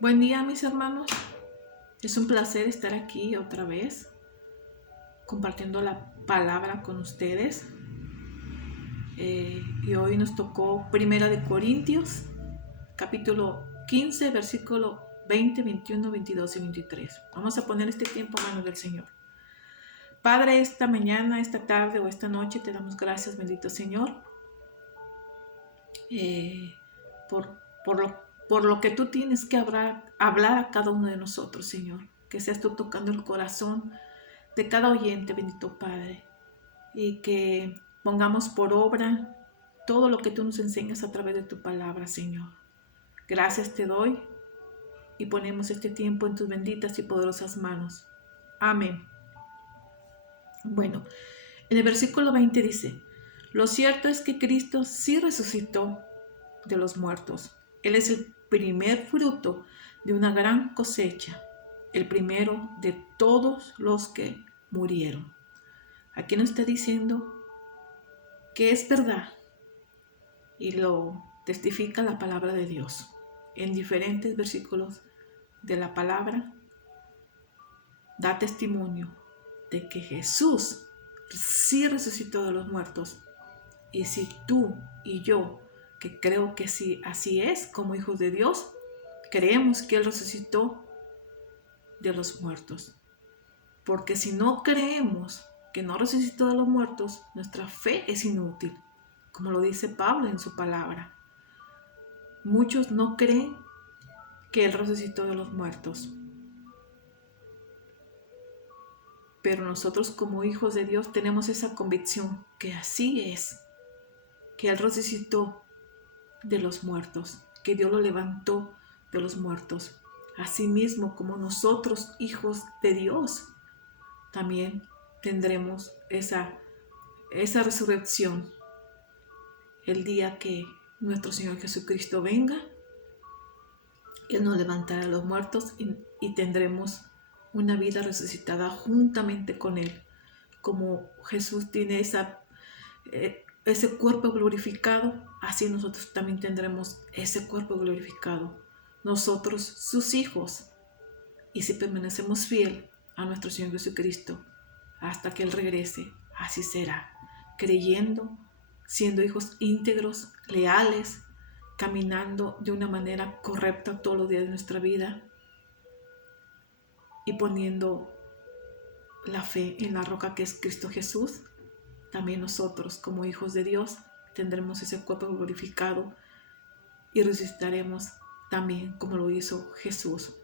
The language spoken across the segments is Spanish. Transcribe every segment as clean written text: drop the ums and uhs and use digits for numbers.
Buen día, mis hermanos. Es un placer estar aquí otra vez compartiendo la palabra con ustedes. Y hoy nos tocó Primera de Corintios, capítulo 15, versículo 20, 21, 22 y 23. Vamos a poner este tiempo a manos del Señor. Padre, esta mañana, esta tarde o esta noche te damos gracias, bendito Señor, por, por, lo, por lo que tú tienes que hablar a cada uno de nosotros, Señor. Que seas tú tocando el corazón de cada oyente, bendito Padre, y que pongamos por obra todo lo que tú nos enseñas a través de tu palabra, Señor. Gracias te doy y ponemos este tiempo en tus benditas y poderosas manos. Amén. Bueno, en el versículo 20 dice: lo cierto es que Cristo sí resucitó de los muertos. Él es el primer fruto de una gran cosecha, el primero de todos los que murieron. Aquí nos está diciendo que es verdad y lo testifica la palabra de Dios. En diferentes versículos de la palabra da testimonio de que Jesús sí resucitó de los muertos. Y si tú y yo, que creo que sí, así es, como hijos de Dios, creemos que Él resucitó de los muertos. Porque si no creemos que no resucitó de los muertos, nuestra fe es inútil, como lo dice Pablo en su palabra. Muchos no creen que Él resucitó de los muertos. Pero nosotros como hijos de Dios tenemos esa convicción que así es, que Él resucitó de los muertos, que Dios lo levantó de los muertos. Asimismo, como nosotros, hijos de Dios, también tendremos esa resurrección el día que nuestro Señor Jesucristo venga. Él nos levantará de los muertos y tendremos una vida resucitada juntamente con Él. Como Jesús tiene ese cuerpo glorificado, así nosotros también tendremos ese cuerpo glorificado. Nosotros, sus hijos, y si permanecemos fiel a nuestro Señor Jesucristo hasta que Él regrese, así será, creyendo, siendo hijos íntegros, leales, caminando de una manera correcta todos los días de nuestra vida y poniendo la fe en la roca que es Cristo Jesús. También nosotros, como hijos de Dios, tendremos ese cuerpo glorificado y resucitaremos también como lo hizo Jesús.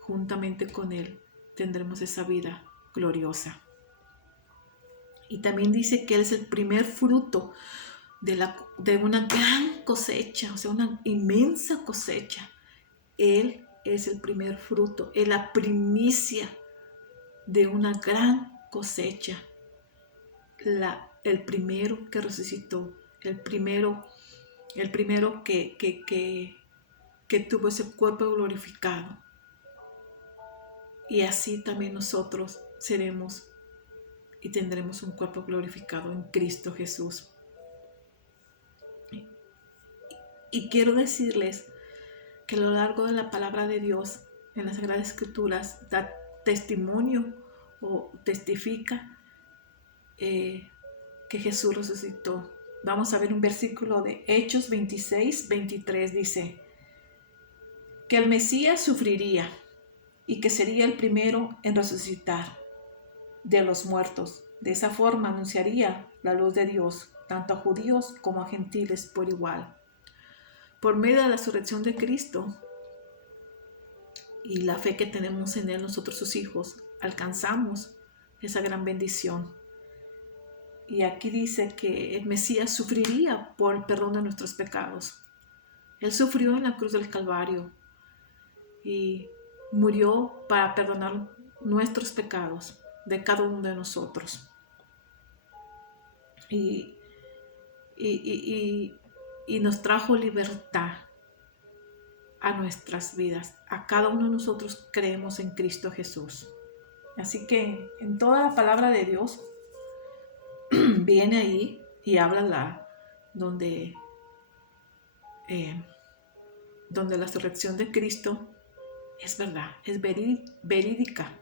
Juntamente con Él tendremos esa vida gloriosa. Y también dice que Él es el primer fruto de una gran cosecha, o sea, una inmensa cosecha. Él es el primer fruto, es la primicia de una gran cosecha. El primero que resucitó, el primero que tuvo ese cuerpo glorificado. Y así también nosotros seremos y tendremos un cuerpo glorificado en Cristo Jesús. Y quiero decirles que a lo largo de la palabra de Dios, en las Sagradas Escrituras, da testimonio o testifica que Jesús resucitó. Vamos a ver un versículo de Hechos 26, 23, dice que el Mesías sufriría y que sería el primero en resucitar de los muertos. De esa forma anunciaría la luz de Dios, tanto a judíos como a gentiles por igual. Por medio de la resurrección de Cristo y la fe que tenemos en Él, nosotros sus hijos, alcanzamos esa gran bendición. Y aquí dice que el Mesías sufriría por el perdón de nuestros pecados. Él sufrió en la cruz del Calvario y murió para perdonar nuestros pecados de cada uno de nosotros. Y nos trajo libertad a nuestras vidas. A cada uno de nosotros creemos en Cristo Jesús. Así que en toda la palabra de Dios viene ahí y habla donde donde la resurrección de Cristo es verdad, es verídica.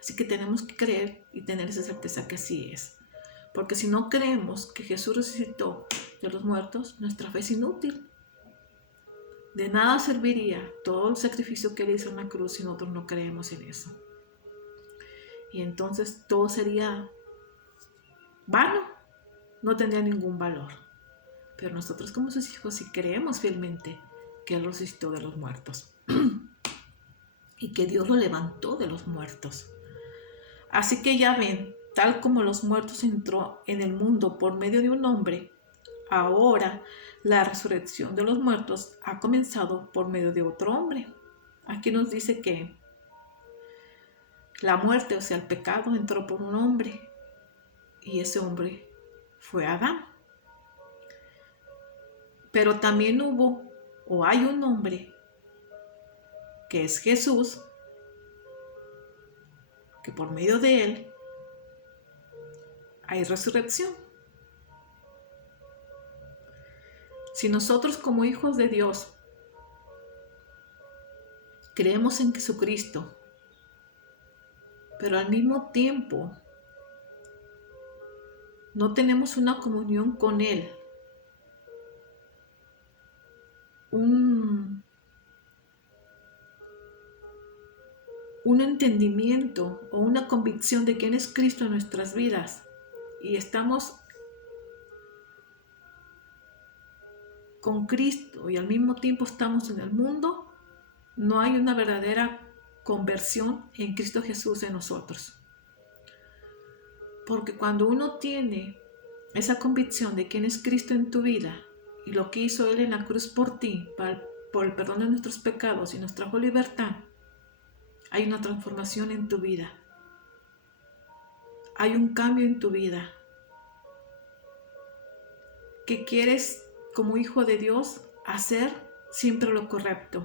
Así que tenemos que creer y tener esa certeza que así es. Porque si no creemos que Jesús resucitó de los muertos, nuestra fe es inútil. De nada serviría todo el sacrificio que Él hizo en la cruz si nosotros no creemos en eso. Y entonces todo sería vano, no tendría ningún valor. Pero nosotros como sus hijos sí creemos fielmente que Él resucitó de los muertos y que Dios lo levantó de los muertos. Así que ya ven, tal como los muertos entró en el mundo por medio de un hombre, ahora la resurrección de los muertos ha comenzado por medio de otro hombre. Aquí nos dice que la muerte, o sea, el pecado, entró por un hombre y ese hombre fue Adán. Pero también hubo o hay un hombre que es Jesús, que por medio de él hay resurrección. Si nosotros como hijos de Dios creemos en Jesucristo, pero al mismo tiempo no tenemos una comunión con Él, un entendimiento o una convicción de quién es Cristo en nuestras vidas, y estamos con Cristo y al mismo tiempo estamos en el mundo, no hay una verdadera conversión en Cristo Jesús en nosotros. Porque cuando uno tiene esa convicción de quién es Cristo en tu vida y lo que hizo Él en la cruz por ti, por el perdón de nuestros pecados y nos trajo libertad, hay una transformación en tu vida. Hay un cambio en tu vida. Que quieres, como hijo de Dios, hacer siempre lo correcto.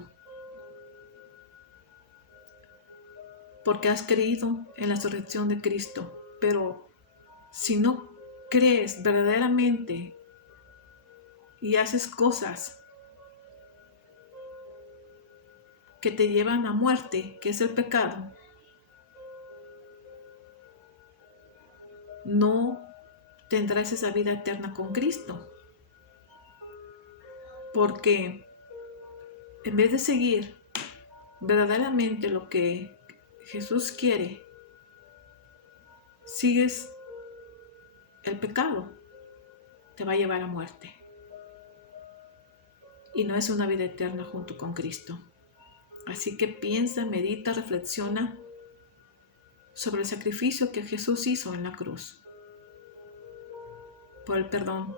Porque has creído en la resurrección de Cristo. Pero si no crees verdaderamente y haces cosas que te llevan a muerte, que es el pecado, no tendrás esa vida eterna con Cristo. Porque en vez de seguir verdaderamente lo que Jesús quiere, sigues el pecado, te va a llevar a muerte. Y no es una vida eterna junto con Cristo. Así que piensa, medita, reflexiona sobre el sacrificio que Jesús hizo en la cruz por el perdón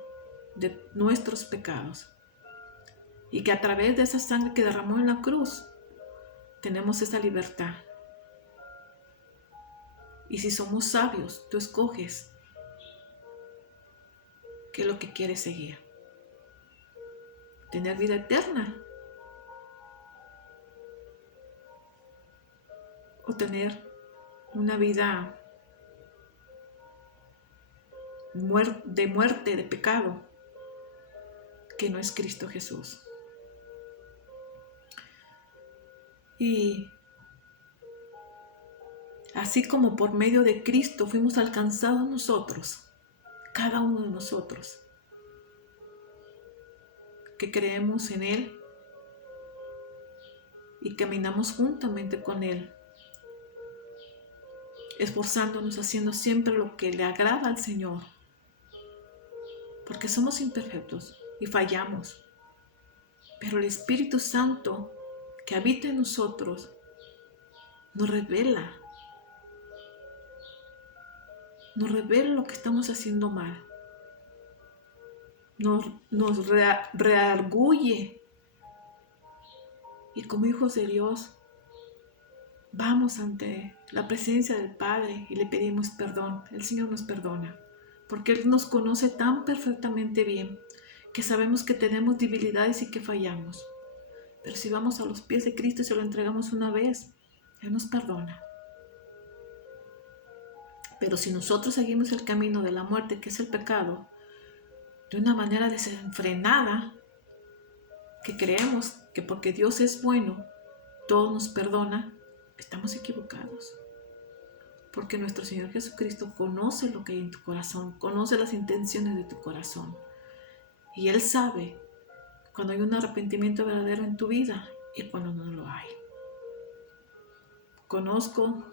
de nuestros pecados. Y que a través de esa sangre que derramó en la cruz, tenemos esa libertad. Y si somos sabios, tú escoges qué es lo que quieres seguir. Tener vida eterna o tener una vida de muerte, de pecado, que no es Cristo Jesús. Y así como por medio de Cristo fuimos alcanzados nosotros, cada uno de nosotros, que creemos en Él y caminamos juntamente con Él, esforzándonos, haciendo siempre lo que le agrada al Señor, porque somos imperfectos y fallamos, pero el Espíritu Santo que habita en nosotros nos revela lo que estamos haciendo mal, nos redarguye, y como hijos de Dios vamos ante la presencia del Padre y le pedimos perdón. El Señor nos perdona, porque Él nos conoce tan perfectamente bien que sabemos que tenemos debilidades y que fallamos. Pero si vamos a los pies de Cristo y se lo entregamos una vez, Él nos perdona. Pero si nosotros seguimos el camino de la muerte, que es el pecado, de una manera desenfrenada, que creemos que porque Dios es bueno, todo nos perdona, estamos equivocados. Porque nuestro Señor Jesucristo conoce lo que hay en tu corazón, conoce las intenciones de tu corazón. Y Él sabe cuando hay un arrepentimiento verdadero en tu vida y cuando no lo hay. Conozco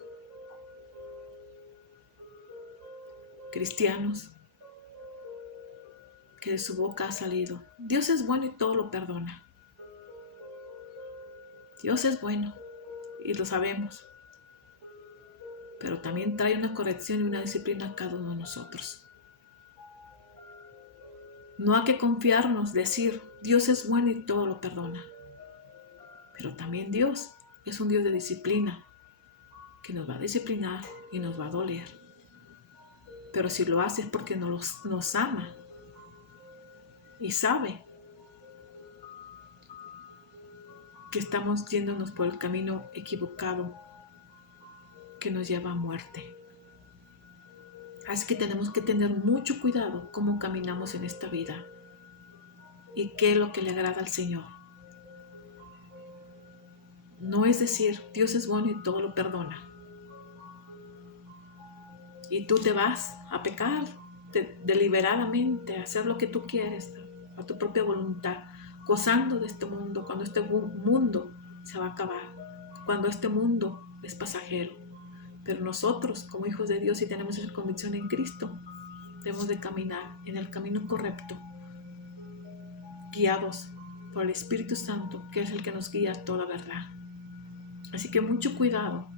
cristianos que de su boca ha salido: Dios es bueno y todo lo perdona. Dios es bueno y lo sabemos, pero también trae una corrección y una disciplina a cada uno de nosotros. No hay que confiarnos, decir Dios es bueno y todo lo perdona, pero también Dios es un Dios de disciplina, que nos va a disciplinar y nos va a doler. Pero si lo hace es porque nos ama y sabe que estamos yéndonos por el camino equivocado que nos lleva a muerte. Así que tenemos que tener mucho cuidado cómo caminamos en esta vida y qué es lo que le agrada al Señor. No es decir, Dios es bueno y todo lo perdona. Y tú te vas a pecar deliberadamente, a hacer lo que tú quieres, a tu propia voluntad, gozando de este mundo, cuando este mundo se va a acabar, cuando este mundo es pasajero. Pero nosotros, como hijos de Dios, si tenemos esa convicción en Cristo, debemos de caminar en el camino correcto, guiados por el Espíritu Santo, que es el que nos guía a toda verdad. Así que mucho cuidado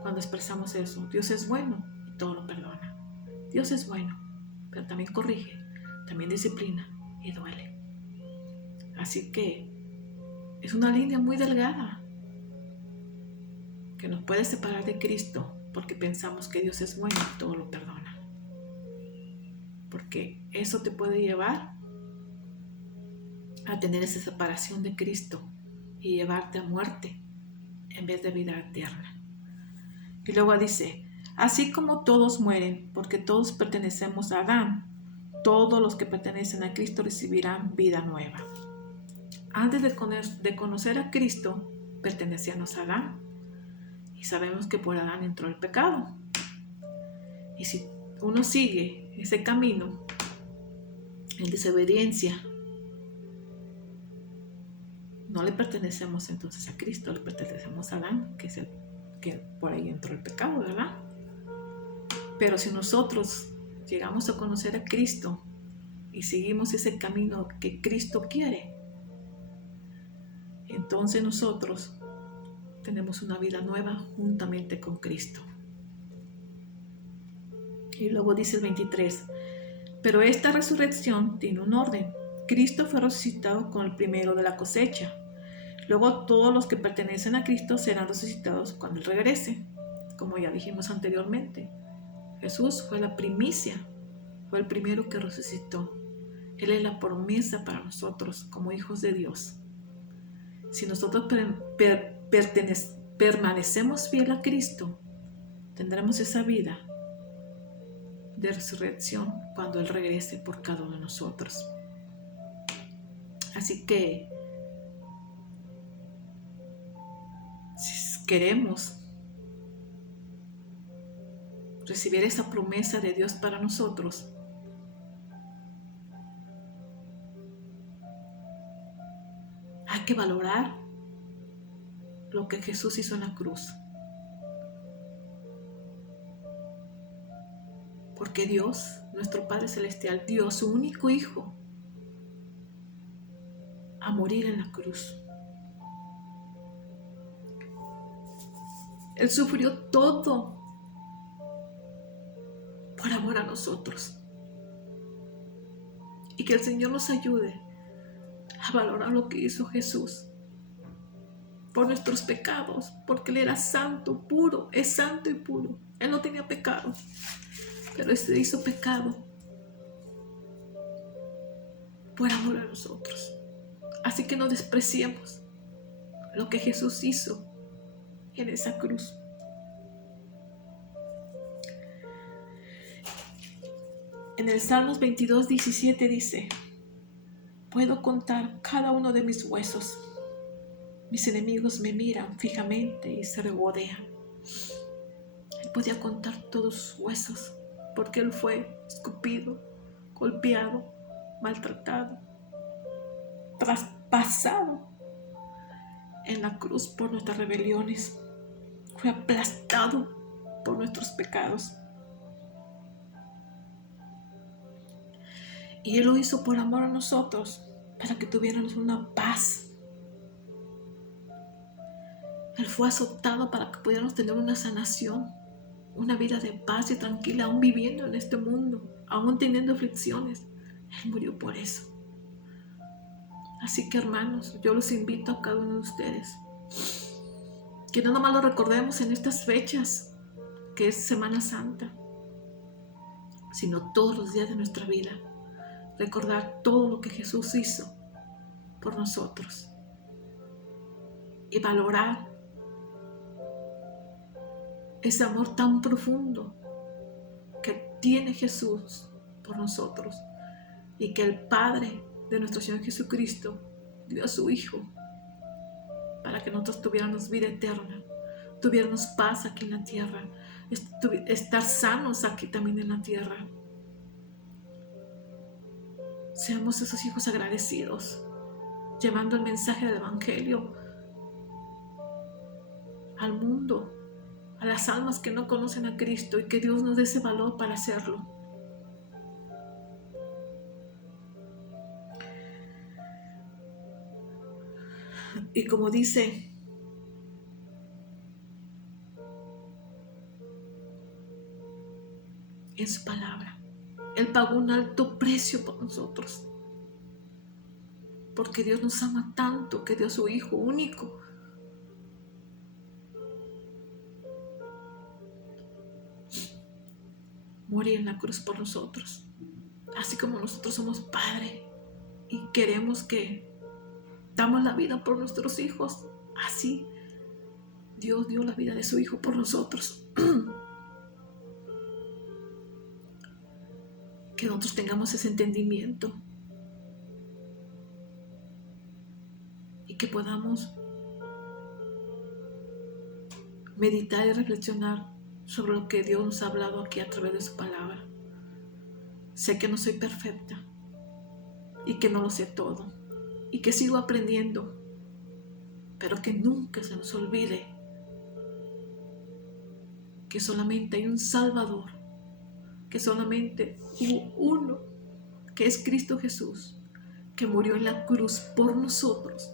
cuando expresamos eso. Dios es bueno y todo lo perdona. Dios es bueno, pero también corrige, también disciplina y duele. Así que es una línea muy delgada que nos puede separar de Cristo porque pensamos que Dios es bueno y todo lo perdona. Porque eso te puede llevar a tener esa separación de Cristo y llevarte a muerte en vez de vida eterna. Y luego dice, así como todos mueren, porque todos pertenecemos a Adán, todos los que pertenecen a Cristo recibirán vida nueva. Antes de conocer a Cristo, pertenecíamos a Adán. Y sabemos que por Adán entró el pecado. Y si uno sigue ese camino en desobediencia, no le pertenecemos entonces a Cristo, le pertenecemos a Adán, que es el que por ahí entró el pecado, ¿verdad? Pero si nosotros llegamos a conocer a Cristo y seguimos ese camino que Cristo quiere, entonces nosotros tenemos una vida nueva juntamente con Cristo. Y luego dice el 23, pero esta resurrección tiene un orden. Cristo fue resucitado con el primero de la cosecha. Luego todos los que pertenecen a Cristo serán resucitados cuando Él regrese. Como ya dijimos anteriormente, Jesús fue la primicia, fue el primero que resucitó. Él es la promesa para nosotros como hijos de Dios. Si nosotros permanecemos fiel a Cristo, tendremos esa vida de resurrección cuando Él regrese por cada uno de nosotros. Así que si queremos recibir esa promesa de Dios para nosotros, hay que valorar lo que Jesús hizo en la cruz. Porque Dios, nuestro Padre Celestial, dio a su único Hijo a morir en la cruz. Él sufrió todo por amor a nosotros. Y que el Señor nos ayude a valorar lo que hizo Jesús por nuestros pecados, porque Él era santo, puro, es santo y puro. Él no tenía pecado, pero Él se hizo pecado por amor a nosotros. Así que no despreciemos lo que Jesús hizo en esa cruz. En el Salmos 22:17 dice, Puedo contar cada uno de mis huesos. Mis enemigos me miran fijamente y se regodean. Él podía contar todos sus huesos, porque Él fue escupido, golpeado, maltratado, traspasado en la cruz por nuestras rebeliones. Fue aplastado por nuestros pecados. Y Él lo hizo por amor a nosotros, para que tuviéramos una paz. Él fue azotado para que pudiéramos tener una sanación, una vida de paz y tranquila, aún viviendo en este mundo, aún teniendo aflicciones. Él murió por eso. Así que, hermanos, yo los invito a cada uno de ustedes que no nomás lo recordemos en estas fechas, que es Semana Santa, sino todos los días de nuestra vida. Recordar todo lo que Jesús hizo por nosotros y valorar ese amor tan profundo que tiene Jesús por nosotros y que el Padre de nuestro Señor Jesucristo dio a su Hijo para que nosotros tuviéramos vida eterna, tuviéramos paz aquí en la tierra, estar sanos aquí también en la tierra. Seamos esos hijos agradecidos, llevando el mensaje del Evangelio al mundo, a las almas que no conocen a Cristo, y que Dios nos dé ese valor para hacerlo. Y como dice en su palabra, Él pagó un alto precio por nosotros, porque Dios nos ama tanto que dio a su Hijo único. Morir en la cruz por nosotros. Así como nosotros somos padres y queremos que damos la vida por nuestros hijos, así Dios dio la vida de su Hijo por nosotros. Que nosotros tengamos ese entendimiento y que podamos meditar y reflexionar sobre lo que Dios nos ha hablado aquí a través de su palabra. Sé que no soy perfecta y que no lo sé todo y que sigo aprendiendo, pero que nunca se nos olvide que solamente hay un Salvador, que solamente hubo uno, que es Cristo Jesús, que murió en la cruz por nosotros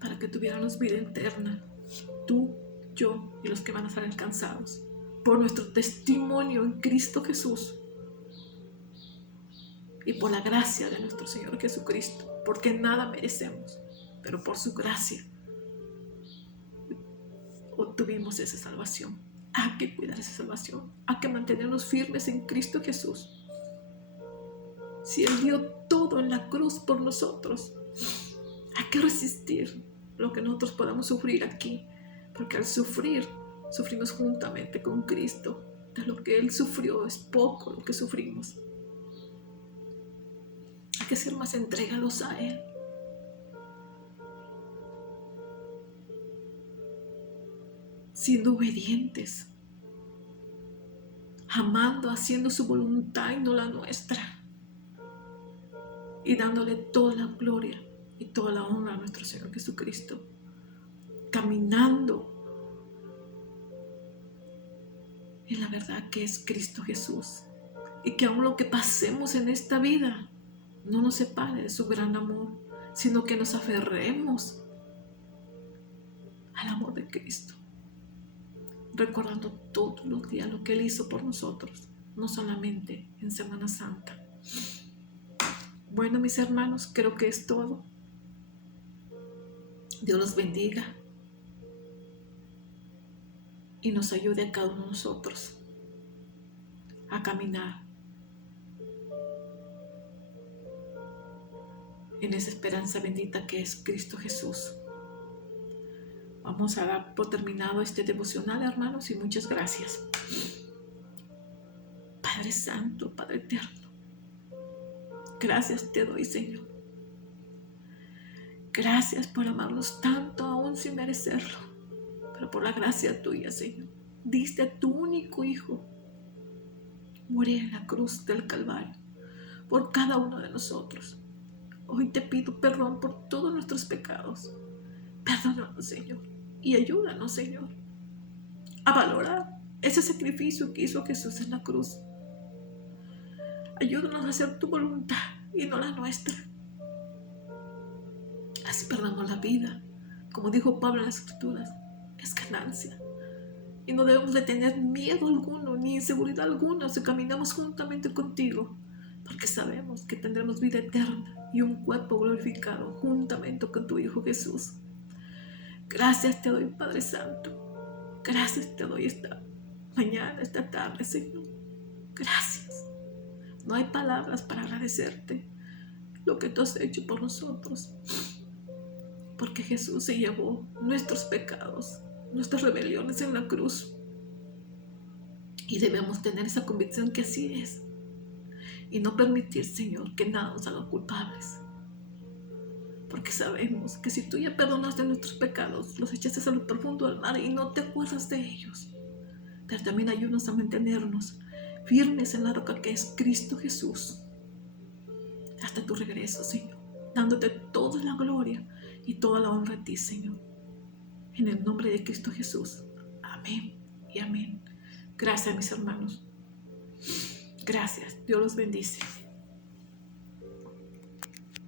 para que tuviéramos vida eterna, tú, yo y los que van a ser alcanzados por nuestro testimonio en Cristo Jesús y por la gracia de nuestro Señor Jesucristo, porque nada merecemos, pero por su gracia obtuvimos esa salvación. Hay que cuidar esa salvación, hay que mantenernos firmes en Cristo Jesús. Si Él dio todo en la cruz por nosotros, hay que resistir lo que nosotros podamos sufrir aquí, porque al sufrir, sufrimos juntamente con Cristo. De lo que Él sufrió es poco lo que sufrimos. Hay que ser más entregados a Él. Siendo obedientes, amando, haciendo su voluntad y no la nuestra, y dándole toda la gloria y toda la honra a nuestro Señor Jesucristo, caminando en la verdad que es Cristo Jesús, y que aun lo que pasemos en esta vida no nos separe de su gran amor, sino que nos aferremos al amor de Cristo, recordando todos los días lo que Él hizo por nosotros, no solamente en Semana Santa. Bueno, mis hermanos, creo que es todo. Dios los bendiga y nos ayude a cada uno de nosotros a caminar en esa esperanza bendita que es Cristo Jesús. Vamos a dar por terminado este devocional, hermanos, y muchas gracias. Padre Santo, Padre Eterno, Gracias te doy, Señor. Gracias por amarnos tanto aún sin merecerlo, pero por la gracia tuya, Señor. Diste a tu único Hijo morir en la cruz del Calvario por cada uno de nosotros. Hoy te pido perdón por todos nuestros pecados. Perdónanos, Señor, y ayúdanos, Señor, a valorar ese sacrificio que hizo Jesús en la cruz. Ayúdanos a hacer tu voluntad y no la nuestra. Así perdamos la vida. Como dijo Pablo en las Escrituras, es ganancia. Y no debemos de tener miedo alguno ni inseguridad alguna si caminamos juntamente contigo, porque sabemos que tendremos vida eterna y un cuerpo glorificado juntamente con tu Hijo Jesús. Gracias te doy, Padre Santo. Gracias te doy esta mañana, esta tarde, Señor. Gracias. No hay palabras para agradecerte lo que tú has hecho por nosotros, porque Jesús se llevó nuestros pecados, nuestras rebeliones en la cruz, y debemos tener esa convicción que así es, y no permitir, Señor, que nada nos haga culpables, porque sabemos que si tú ya perdonaste nuestros pecados, los echaste a lo profundo del mar y no te acuerdas de ellos. Pero también ayúdanos a mantenernos firmes en la roca que es Cristo Jesús hasta tu regreso, Señor, dándote toda la gloria y toda la honra a ti, Señor, en el nombre de Cristo Jesús. Amén y amén. Gracias, mis hermanos. Gracias. Dios los bendice.